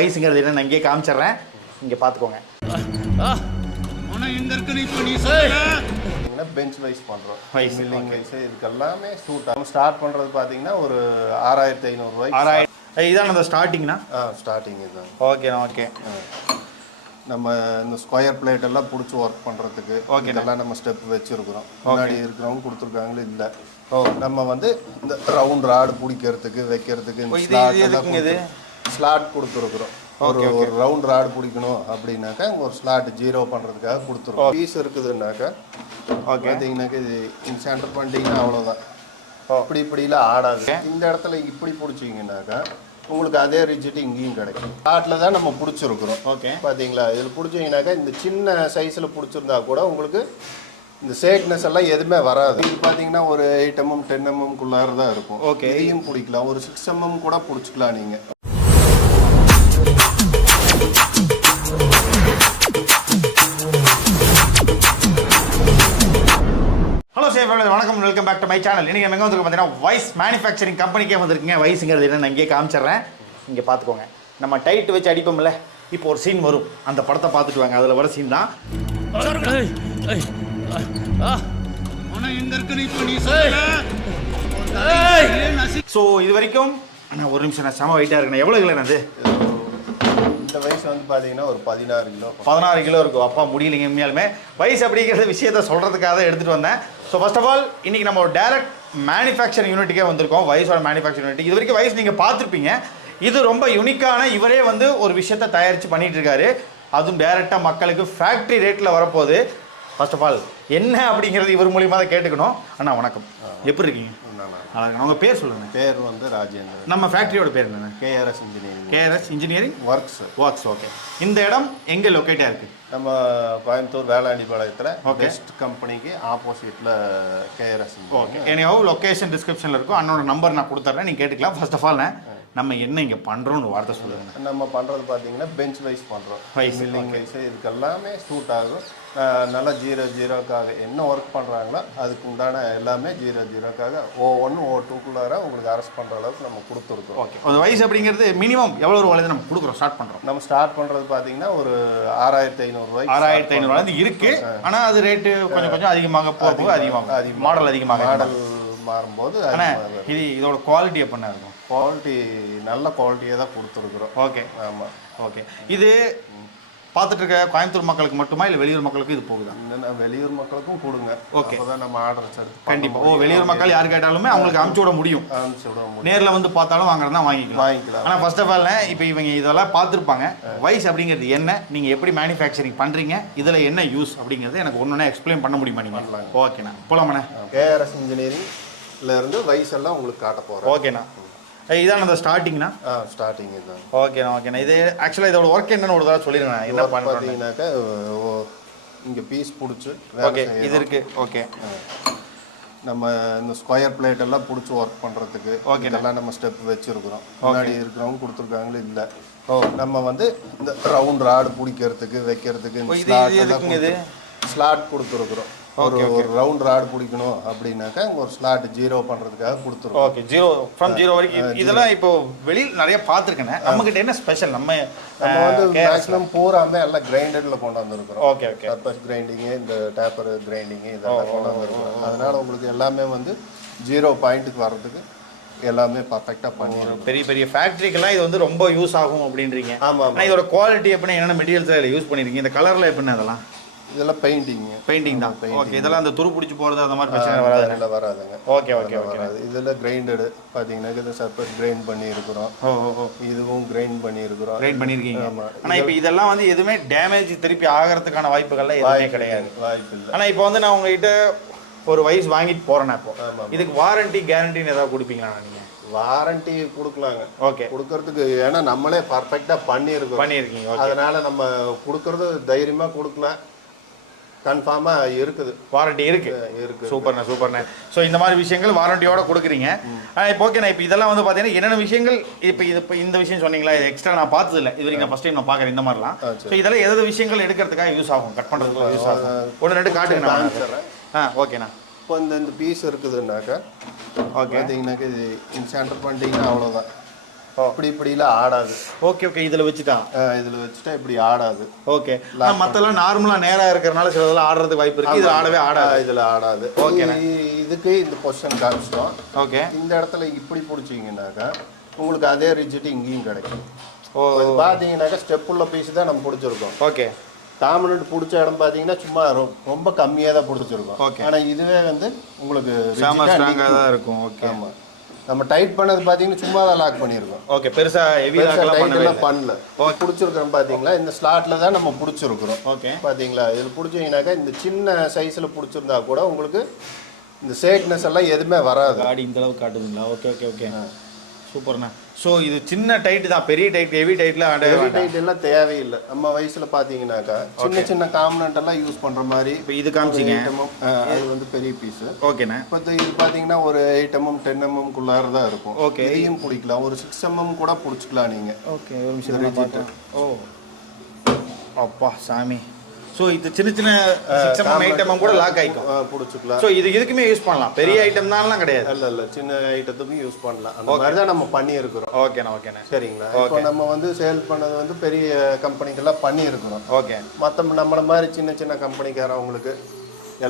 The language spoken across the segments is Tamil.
வயசுங்கிறது என்ன நான் இங்கே காமிச்சிடுறேன், இங்கே பார்த்துக்கோங்க. பெஞ்ச் வைஸ் பண்ணுறோம், மில்லிங் வைஸ் இதுக்கு எல்லாமே சூட் ஆகும். ஸ்டார்ட் பண்ணுறது பார்த்தீங்கன்னா ஒரு 6500 ரூபாய். 6000 இதான் அந்த ஸ்டார்டிங்னா? ஸ்டார்டிங் இதுதான். ஓகேண்ணா, ஓகே. நம்ம இந்த ஸ்கொயர் பிளேட் எல்லாம் பிடிச்சி ஒர்க் பண்ணுறதுக்கு இதெல்லாம் நம்ம ஸ்டெப் வச்சுருக்குறோம். முன்னாடி இருக்கிறவங்க கொடுத்துருக்காங்களே இல்லை. நம்ம வந்து இந்த ரவுண்ட் ராடு பிடிக்கிறதுக்கு வைக்கிறதுக்கு ஸ்லாட் கொடுத்துருக்குறோம். ஒரு ரவுண்ட் ராடு பிடிக்கணும் அப்படின்னாக்கா ஒரு ஸ்லாட் ஜீரோ பண்ணுறதுக்காக கொடுத்துருக்கோம். பீஸ் இருக்குதுன்னாக்கா பார்த்தீங்கன்னாக்கா இது சென்டர் பண்ணிட்டீங்கன்னா அவ்வளோதான். இப்படிலாம் ஆடாது. இந்த இடத்துல இப்படி பிடிச்சிங்கன்னாக்கா உங்களுக்கு அதே ரிஜிட் இங்கேயும் கிடைக்கும். ஸ்லாட்டில் தான் நம்ம பிடிச்சிருக்குறோம். ஓகே, பார்த்தீங்களா? இதில் பிடிச்சிங்கனாக்கா இந்த சின்ன சைஸில் பிடிச்சிருந்தா கூட உங்களுக்கு இந்த சேக்னஸ் எல்லாம் எதுவுமே வராது. இது பார்த்தீங்கன்னா ஒரு 8 mm 10 mm தான் இருக்கும். ஓகே, இதையும் பிடிக்கலாம். ஒரு 6 mm கூட பிடிச்சிக்கலாம் நீங்கள். ஹலோ சேஃப், வணக்கம், welcome back to my channel. இன்றைக்கி எங்கே வந்துருக்கு பார்த்தீங்கன்னா வைஸ் மேனுஃபேக்சரிங் கம்பெனிக்கே வந்திருக்குங்க. வைஸுங்கிறது என்ன நான் இங்கே காமிச்சிடுறேன், இங்கே பார்த்துக்கோங்க. நம்ம டைட் வச்சு அடிப்போம்ல, இப்போ ஒரு சீன் வரும், அந்த படத்தை பார்த்துட்டு வாங்க. அதில் வர சீன் தான். ஸோ இது வரைக்கும் ஆனால் ஒரு நிமிஷம் நான் செம வெயிட்டாக இருக்கேன். எவ்வளோ கிலோ அது? இந்த வயசு வந்து பார்த்தீங்கன்னா ஒரு 16 கிலோ இருக்கும். அப்பா முடியலைங்க உண்மையாலுமே. வயசு அப்படிங்கிற விஷயத்த சொல்கிறதுக்காக தான் எடுத்துகிட்டு வந்தேன். ஸோ ஃபர்ஸ்ட் ஆஃப் ஆல் இன்றைக்கி நம்ம ஒரு டேரக்ட் மேனுஃபேக்சரிங் யூனிட்டுக்கே வந்திருக்கோம். வயசோட மேனுஃபேக்சரிங் யூனிட். இது வரைக்கும் வயசு நீங்கள் பார்த்துருப்பீங்க. இது ரொம்ப யுனிக்கான, இவரே வந்து ஒரு விஷயத்தை தயாரித்து பண்ணிகிட்டு இருக்காரு. அதுவும் டேரெக்டாக மக்களுக்கு ஃபேக்ட்ரி ரேட்டில் வரப்போகுது. ஃபர்ஸ்ட் ஆஃப் ஆல் என்ன அப்படிங்கிறது இவர் மூலியமாக தான் கேட்டுக்கணும். அண்ணா வணக்கம், எப்படி இருக்கீங்க? உங்கள் பேர் சொல்லுங்கள். பேர் வந்து ராஜேந்திரன். நம்ம ஃபேக்ட்ரியோட பேர் என்னென்ன? KRS engineering. KRS engineering works. Okay. இந்த இடம் எங்கே லொக்கேட்டாக இருக்குது? நம்ம கோயம்புத்தூர் வேலாண்டிபாளையத்தில் பெஸ்ட் கம்பெனிக்கு ஆப்போசிட்டில் கேஆர்எஸ். ஓகே, என்னையோ லொக்கேஷன் டிஸ்கிரிப்ஷனில் இருக்கும். அண்ணோட நம்பர் நான் கொடுத்துட்றேன், நீங்கள் கேட்டுக்கலாம். ஃபர்ஸ்ட் ஆஃப் ஆல் நம்ம என்ன இங்கே பண்ணுறோம்னு வார்த்தை சொல்லுங்கள். நம்ம பண்ணுறது பார்த்தீங்கன்னா பெஞ்ச் வைஸ் பண்ணுறோம். மில்லிங் வைஸ் இதுக்கு எல்லாமே சூட் ஆகும். நல்லா 0-0க்காக என்ன ஒர்க் பண்ணுறாங்களோ அதுக்கு உண்டான எல்லாமே 0-0க்காக O1 O2க்குள்ளார உங்களுக்கு அரெஸ்ட் பண்ணுற அளவுக்கு நம்ம கொடுத்துருக்கோம். ஓகே, அந்த வயசு அப்படிங்கிறது மினிமம் எவ்வளோ ரூபாயிலேருந்து நம்ம கொடுக்குறோம், ஸ்டார்ட் பண்ணுறோம்? நம்ம ஸ்டார்ட் பண்ணுறது பார்த்தீங்கன்னா ஒரு 6500 ரூபாய். 6500 இருக்குது. ஆனால் அது ரேட்டு கொஞ்சம் அதிகமாக போக அதிகமாக மாடல் மாறும்போது இது இதோட குவாலிட்டி எப்படின்னா இருக்கும்? குவாலிட்டி நல்ல குவாலிட்டியாக தான் கொடுத்துருக்குறோம். ஓகே, ஆமாம். ஓகே, இது பார்த்துட்டு இருக்க கோயம்புத்தூர் மக்களுக்கு மட்டுமா இல்லை வெளியூர் மக்களுக்கும் இது போகுதா? வெளியூர் மக்களுக்கும் கொடுங்க. ஓகே, அப்போ தான் நம்ம ஆர்டர்ஸ் எடுத்து கண்டிப்பாக. வெளியூர் மக்கள் யார் கேட்டாலுமே அவங்களுக்கு அனுப்பிச்சி விட முடியும். நேரில் வந்து பார்த்தாலும் வாங்குறதா வாங்கிக்கலாம். ஆனால் ஃபர்ஸ்ட் ஆஃப் ஆல் இப்போ இவங்க இதெல்லாம் பார்த்துருப்பாங்க. வைஸ் அப்படிங்கிறது என்ன, நீங்கள் எப்படி மேனுஃபேக்சரிங் பண்ணுறீங்க, இதில் என்ன யூஸ் அப்படிங்கிறது எனக்கு ஒன்று எக்ஸ்பிளைன் பண்ண முடியுமா நீங்கள்? ஓகேண்ணா, போலாமண்ணே. கேஆர்எஸ் இன்ஜினியரிங்லேருந்து வைஸ் எல்லாம் உங்களுக்கு காட்ட போகிறோம். ஓகேண்ணா, இதான் அந்த ஸ்டார்டிங்னா? ஸ்டார்டிங் இதுதான். ஓகேண்ணா. இது ஆக்சுவலாக இதோட ஒர்க் என்னன்னு ஒரு தடவை சொல்லிடுங்க. என்ன பார்த்தீங்கன்னாக்கா இங்கே பீஸ் பிடிச்சி ஓகே இது இருக்குது. ஓகே, நம்ம இந்த ஸ்கொயர் பிளேட் எல்லாம் பிடிச்சி ஒர்க் பண்ணுறதுக்கு இதெல்லாம் நம்ம ஸ்டெப் வச்சுருக்குறோம். முன்னாடி இருக்கிறவங்க கொடுத்துருக்காங்களே இல்லை. நம்ம வந்து இந்த ரவுண்ட் ராடு பிடிக்கிறதுக்கு வைக்கிறதுக்கு ஸ்லாட் கொடுத்துருக்குறோம். ஒரு ரவுண்ட் ராடு பிடிக்கணும் அப்படின்னாக்கா ஒரு ஸ்லாட் ஜீரோ பண்ணுறதுக்காக கொடுத்துருக்கோம். ஓகே, ஜீரோ வரைக்கும். இதெல்லாம் இப்போ வெளியில் நிறைய பார்த்துருக்கேன். நம்மகிட்ட என்ன ஸ்பெஷல்? நம்ம வந்து மேக்ஸிமம் பூராமே எல்லாம் கிரைண்டரில் கொண்டு வந்துருக்குறோம். ஓகே, சர்பஸ் கிரைண்டிங்கு, இந்த டேப்பர் கிரைண்டிங்கு இதெல்லாம் கொண்டு வந்துருக்குறோம். அதனால் உங்களுக்கு எல்லாமே வந்து 0 பாயிண்ட்டுக்கு வர்றதுக்கு எல்லாமே பர்ஃபெக்டாக பண்ணிடுறோம். பெரிய ஃபேக்ட்ரிக்கெல்லாம் இது வந்து ரொம்ப யூஸ் ஆகும் அப்படின்றீங்க. ஆமாம். இதோட குவாலிட்டி எப்படின்னா என்னென்ன மெட்டீரியல்ஸ் அதில் யூஸ் பண்ணியிருக்கீங்க? இந்த கலரில் எப்படின்னா அதெல்லாம்? இதெல்லாம் பெயிண்டிங் தான். ஓகே, இதெல்லாம் அந்த துரு பிடிச்சி போகிறது அந்த மாதிரி பிரச்சனை வராதுங்க. ஓகே, இதெல்லாம் கிரைண்டடு பார்த்தீங்கன்னா இது சர்பஸ் கிரைண்ட் பண்ணி இருக்கிறோம். இதுவும் கிரைண்ட் பண்ணியிருக்கீங்க. ஆனால் இப்போ இதெல்லாம் வந்து எதுவுமே டேமேஜ் திருப்பி ஆகிறதுக்கான வாய்ப்புகள்லாம் எதுவுமே கிடையாது. வாய்ப்பு இல்லை. ஆனால் இப்போ வந்து நான் உங்ககிட்ட ஒரு வைஸ் வாங்கிட்டு போகிறேன்னா இப்போ இதுக்கு வாரண்டி கேரண்டின்னு ஏதாவது கொடுப்பீங்களா? நீங்கள் வாரண்டி கொடுக்கலாங்க. ஓகே, கொடுக்கறதுக்கு ஏன்னா நம்மளே பர்ஃபெக்டாக பண்ணியிருக்கீங்க. அதனால நம்ம கொடுக்கறது தைரியமாக கொடுக்கலாம். கன்ஃபார்மாக இருக்குது, வாரண்டி இருக்குது. சூப்பர்ண்ணே. ஸோ இந்த மாதிரி விஷயங்கள் வாரண்டியோட கொடுக்குறீங்க. இப்போ ஓகேண்ணா, இப்போ இதெல்லாம் வந்து பார்த்தீங்கன்னா என்னென்ன விஷயங்கள் இப்போ இந்த விஷயம் சொன்னீங்களா, இது எக்ஸ்ட்ரா நான் பார்த்தது இல்லை இது வரைக்கும், ஃபஸ்ட் டைம் நான் பார்க்குறேன் இந்த மாதிரிலாம். ஸோ இதெல்லாம் எதாவது விஷயங்கள் எடுக்கிறதுக்காக யூஸ் ஆகும், கட் பண்ணுறதுக்கு யூஸ் ஆகும். 1-2 காட்டுங்க நான். ஓகேண்ணா. இப்போ இந்த பீஸ் இருக்குதுன்னாக்கா பார்த்தீங்கன்னாக்கா இது சென்டர் பண்ணிட்டீங்கன்னா அவ்வளோதான். இப்படிலாம் ஆடாது. ஓகே ஓகே, இதில் வச்சுட்டா இதில் வச்சுட்டா இப்படி ஆடாது. ஓகே, மற்றெல்லாம் நார்மலாக நேராக இருக்கிறனால சிலதெல்லாம் ஆடுறதுக்கு வாய்ப்பு இருக்குது. இது ஆடவே ஆடாது. இதில் ஆடாது. ஓகே, இதுக்கு இந்த பொசிஷன் காமிச்சிட்டோம். ஓகே, இந்த இடத்துல இப்படி பிடிச்சிங்கனாக்கா உங்களுக்கு அதே ரிஜிட்டி இங்கேயும் கிடைக்கும். பார்த்தீங்கன்னாக்கா ஸ்டெப் உள்ள பீஸ் தான் நம்ம பிடிச்சிருக்கோம். ஓகே, டாமினன்ட் பிடிச்ச இடம் பார்த்தீங்கன்னா சும்மா ரொம்ப கம்மியாக தான் பிடிச்சிருக்கோம். ஓகே, ஆனால் இதுவே வந்து உங்களுக்கு ஸ்ட்ராங்காக தான் இருக்கும். ஓகே, ஆமாம். நம்ம டைட் பண்ணது பார்த்தீங்கன்னா சும்மா தான் லாக் பண்ணியிருக்கோம். ஓகே, பெருசாக ஹெவி லாக்லாம் பண்ணல. பிடிச்சிருக்கிறோம் பார்த்தீங்களா, இந்த ஸ்லாட்டில் தான் நம்ம பிடிச்சிருக்கிறோம். ஓகே, பார்த்தீங்களா, இதில் பிடிச்சிங்கனாக்கா இந்த சின்ன சைஸில் பிடிச்சிருந்தா கூட உங்களுக்கு இந்த சேக்னஸ் எல்லாம் எதுவுமே வராது. காடி இந்த அளவுக்கு காட்டுதுங்களா? ஓகே ஓகே ஓகே, சூப்பர்ண்ணா. ஸோ இது சின்ன டைட்டு தான், பெரிய டைட் ஹெவி டைட்டில் ஹெவி டைட் எல்லாம் தேவையில்லை. நம்ம வயசில் பார்த்தீங்கன்னாக்கா சின்ன சின்ன காம்பனண்ட் எல்லாம் யூஸ் பண்ணுற மாதிரி. இப்போ இது காமிச்சிங்க, அது வந்து பெரிய பீஸு. ஓகேண்ணா. இப்போ இது பார்த்தீங்கன்னா ஒரு 8 mm 10 mm தான் இருக்கும். ஓகே, இதையும் பிடிக்கலாம், ஒரு 6 mm கூட பிடிச்சிக்கலாம் நீங்கள். ஓகே, ஒரு நிமிஷம். ஓ அப்பா சாமி. ஸோ இது சின்ன சின்ன 6 mm 8 mm கூட லாக் ஆகிக்கும், பிடிச்சிக்கலாம். ஸோ இதுக்குமே யூஸ் பண்ணலாம். பெரிய ஐட்டம் தான்லாம் கிடையாது. இல்லை சின்ன ஐட்டத்துக்கும் யூஸ் பண்ணலாம். அந்த மாதிரி தான் நம்ம பண்ணியிருக்கிறோம். ஓகேண்ணா ஓகேண்ணா, சரிங்களா. இப்போ நம்ம வந்து சேல் பண்ணது வந்து பெரிய கம்பெனிக்கெல்லாம் பண்ணியிருக்கிறோம். ஓகே, மற்ற நம்மளை மாதிரி சின்ன சின்ன கம்பெனிக்காரவங்களுக்கு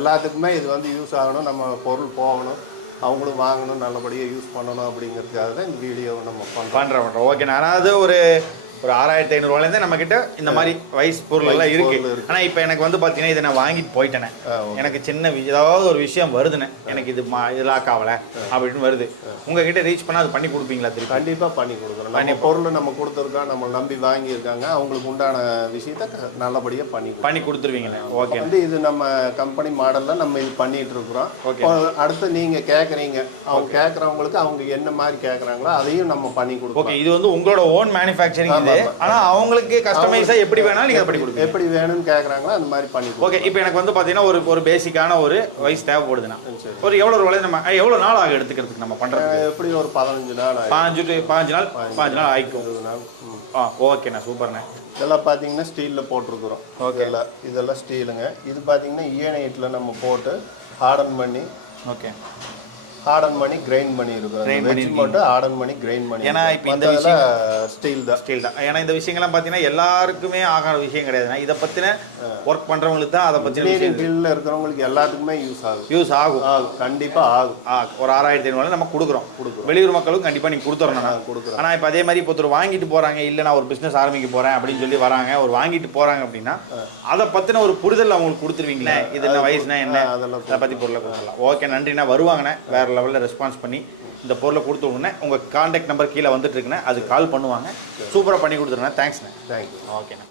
எல்லாத்துக்குமே இது வந்து யூஸ் ஆகணும், நம்ம பொருள் போகணும், அவங்களும் வாங்கணும், நல்லபடியாக யூஸ் பண்ணணும் அப்படிங்கிறதுக்காக தான் இந்த வீடியோவை நம்ம பண்ணுறோம். ஓகேண்ணா. அதாவது ஒரு 6500 நம்ம கிட்ட இந்த மாதிரி வயசு பொருள் எல்லாம் இருக்கு. ஆனா இப்ப எனக்கு வந்து பாத்தீங்கன்னா இதை நான் வாங்கிட்டு போயிட்டேனே, எனக்கு சின்ன ஏதாவது ஒரு விஷயம் வருதுன்னு, எனக்கு இது லாக் ஆகல அப்படின்னு வருது, உங்ககிட்ட ரீச் பண்ணா அது பண்ணி கொடுப்பீங்களா? திருப்பி கண்டிப்பா பண்ணி கொடுக்குறோம். நம்ம பொருள் நம்ம கொடுத்துருக்கோம், நம்ம நம்பி வாங்கியிருக்காங்க, அவங்களுக்கு உண்டான விஷயத்த நல்லபடியா பண்ணி கொடுத்துருவீங்களே. ஓகே, வந்து இது நம்ம கம்பெனி மாடல்ல நம்ம இது பண்ணிட்டு இருக்கிறோம். அடுத்து நீங்க கேக்குறீங்க, அவங்க கேக்குறவங்களுக்கு அவங்க என்ன மாதிரி கேக்குறாங்களோ அதையும் நம்ம பண்ணி கொடுப்போம். ஓகே, இது வந்து உங்களோட ஓன் மேனுஃபேக்சரிங். ஆனா அவங்களுக்கு கஸ்டமைஸா எப்படி வேணாலும் நீங்க பண்ணி கொடுப்பீங்க. எப்படி வேணும்னு கேக்குறாங்களோ அந்த மாதிரி பண்ணி. ஓகே, இப்போ எனக்கு வந்து பாத்தீங்கன்னா ஒரு பேசிக்கான ஒரு வயசு தேவைப்படுதுன்னா ஒரு எவ்வளவு நம்ம எவ்வளவு நாள் ஆகும் எடுத்துக்கிறதுக்கு நம்ம பண்றது? எப்படி ஒரு 15 நாள் 5 நாள் ஆயிக்கும். ஓகேண்ணா, சூப்பர்ண்ணா. இதெல்லாம் பார்த்தீங்கன்னா ஸ்டீலில் போட்டிருக்கிறோம். ஓகே, இதெல்லாம் ஸ்டீலுங்க. இது பார்த்தீங்கன்னா E8ல நம்ம போட்டு ஹார்டன் பண்ணி. ஓகே, ஹார்டன் பண்ணி கிரைண்ட் பண்ணி இருக்கும், மட்டும் ஹார்டன் பண்ணி கிரைண்ட் பண்ணி. ஏன்னா இப்போ இந்த விஷயம் ஸ்டீல் தான். ஏன்னா இந்த விஷயங்கள்லாம் பார்த்தீங்கன்னா எல்லாருக்குமே ஆகாத விஷயம் கிடையாது. இதை பற்றின ஒர்க் பண்ணுறவங்களுக்கு தான் அதை பற்றின ஃபீல்டில் இருக்கிறவங்களுக்கு எல்லாத்துக்குமே யூஸ் ஆகும். கண்டிப்பாக ஆகும். ஒரு 6500 நம்ம கொடுக்குறோம். வெளியூர் மக்களுக்கும் கண்டிப்பாக நீங்கள் கொடுத்துறோம். ஆனால் இப்போ அதே மாதிரி இப்போ ஒருத்தர் வாங்கிட்டு போகிறாங்க, இல்லை நான் ஒரு பிஸ்னஸ் ஆரம்பிக்க போகிறேன் அப்படின்னு சொல்லி வராங்க, ஒரு வாங்கிட்டு போகிறாங்க அப்படின்னா அதை பற்றின ஒரு புரிதல் அவங்களுக்கு கொடுத்துருவீங்களே, இது என்ன வயசுனா என்ன, அதை பற்றி பொருளை கொடுத்துடலாம். ஓகே, நன்றிண்ணா. வருவாங்கண்ணே, வேறு லெவலில் ரெஸ்பான்ஸ் பண்ணி இந்த பொருளை கொடுத்து விடுங்க. உங்கள் கான்டாக்ட் நம்பர் கீழே வந்துட்டு இருக்குண்ணே, அது கால் பண்ணுவாங்க, சூப்பராக பண்ணி கொடுத்துருங்க. தேங்க்ஸ்ண்ணே. தேங்க்யூ. ஓகேண்ணா.